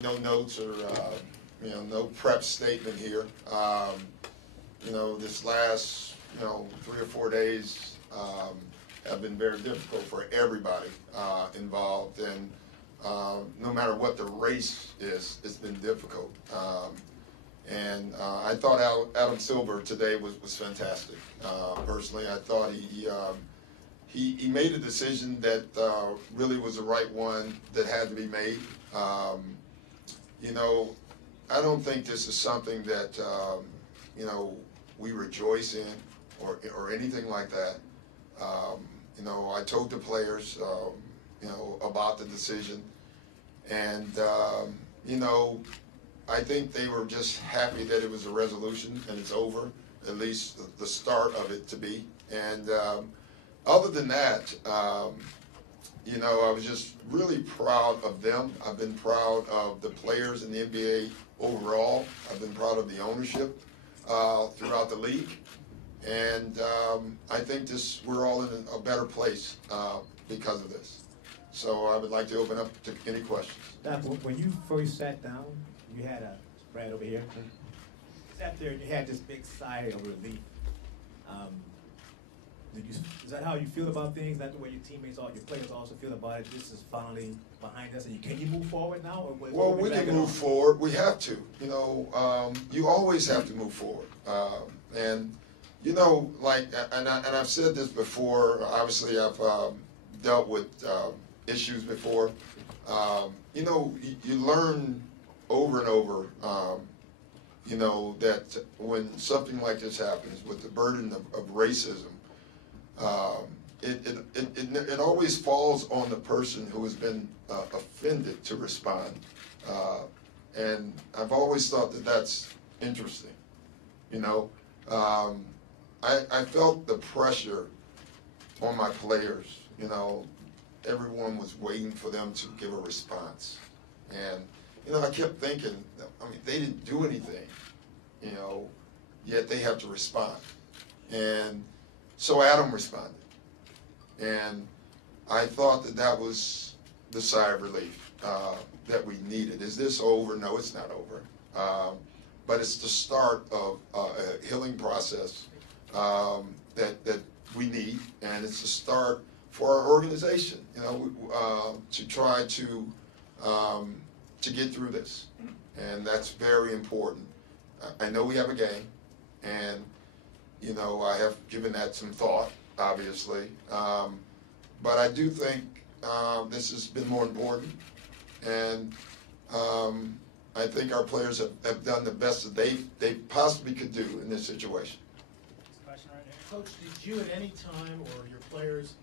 No notes or no prep statement here. This last 3 or 4 days have been very difficult for everybody involved, and no matter what the race is, it's been difficult. And I thought Adam Silver today was fantastic. Personally, I thought he made a decision that really was the right one that had to be made. I don't think this is something that we rejoice in or anything like that. I told the players about the decision, and I think they were just happy that it was a resolution and it's over, at least the start of it to be. And other than that, I was just really proud of them. I've been proud of the players in the NBA overall. I've been proud of the ownership throughout the league. And I think we're all in a better place because of this. So I would like to open up to any questions. Doc, when you first sat down, you had Brad over here. You sat there and you had this big sigh of relief. Is that how you feel about things? Is that the way your teammates, your players also feel about it? This is finally behind us, and can you move forward now? Well, we can move forward. We have to. You always have to move forward. And I've said this before. Obviously, I've dealt with issues before. You learn over and over. That when something like this happens, with the burden of racism. It always falls on the person who has been offended to respond, and I've always thought that that's interesting. I felt the pressure on my players. Everyone was waiting for them to give a response, and I kept thinking, they didn't do anything, yet they have to respond. And so Adam responded, and I thought that was the sigh of relief that we needed. Is this over? No, it's not over. But it's the start of a healing process that we need, and it's the start for our organization, to try to get through this, and that's very important. I know we have a game, and I have given that some thought, obviously. But I do think this has been more important. And I think our players have done the best that they possibly could do in this situation. Question right here. Coach, did you at any time or your players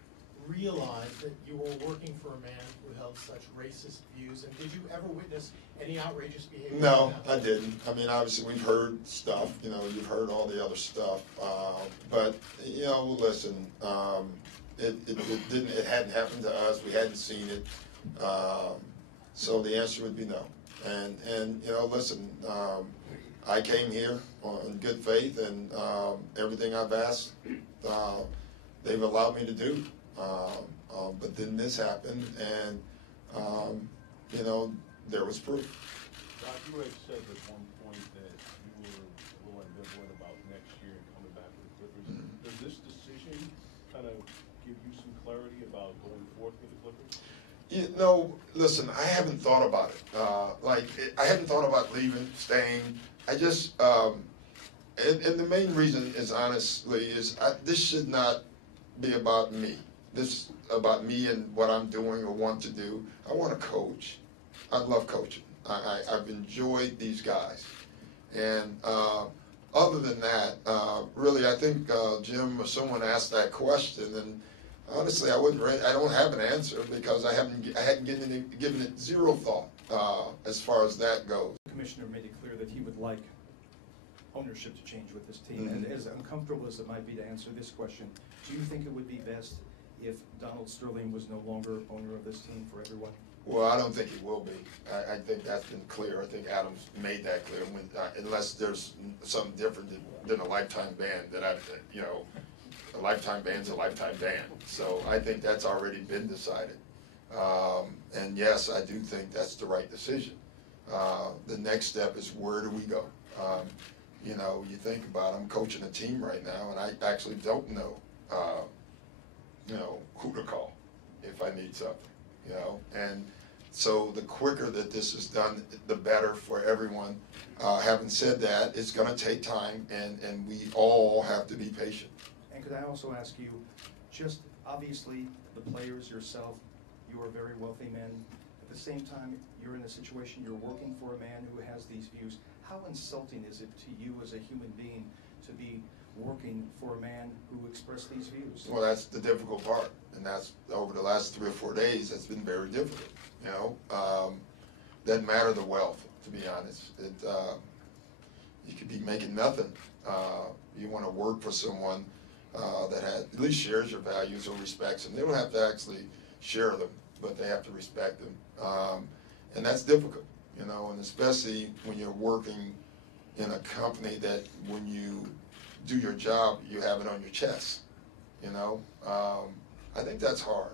realize that you were working for a man who held such racist views? And did you ever witness any outrageous behavior? No, I didn't. Obviously, we've heard stuff. You've heard all the other stuff. But listen, it hadn't happened to us. We hadn't seen it. So the answer would be no. And listen, I came here in good faith, and everything I've asked, they've allowed me to do. But then this happened, and there was proof. Doc, you had said at one point that you were a little ambivalent about next year and coming back to the Clippers. Mm-hmm. Does this decision kind of give you some clarity about going forth with the Clippers? Listen, I haven't thought about it. I hadn't thought about leaving, staying. I just, and the main reason is, honestly, this should not be about me. This is about me and what I'm doing or want to do. I want to coach. I love coaching. I've enjoyed these guys. And other than that, really, I think Jim or someone asked that question, and honestly, I don't have an answer because I hadn't given it zero thought as far as that goes. The commissioner made it clear that he would like ownership to change with this team. Mm-hmm. And as uncomfortable as it might be to answer this question, do you think it would be best if Donald Sterling was no longer owner of this team for everyone? Well, I don't think it will be. I think that's been clear. I think Adams made that clear. Unless there's something different than a lifetime ban a lifetime ban's a lifetime ban. So I think that's already been decided. And yes, I do think that's the right decision. The next step is, where do we go? You know, you think about it, I'm coaching a team right now, and I actually don't know, you know, who to call if I need something, you know. And so the quicker that this is done, the better for everyone. Having said that, it's going to take time, and we all have to be patient. And could I also ask you, just obviously the players, yourself, you are very wealthy men. At the same time, you're in a situation, you're working for a man who has these views. How insulting is it to you as a human being to be working for a man who expressed these views? Well, that's the difficult part, and that's over the last 3 or 4 days. That's been very difficult. You know, doesn't matter the wealth, to be honest. You could be making nothing. You want to work for someone that at least shares your values or respects them. They don't have to actually share them, but they have to respect them, and that's difficult. You know, and especially when you're working in a company that when you do your job, you have it on your chest. You know, I think that's hard.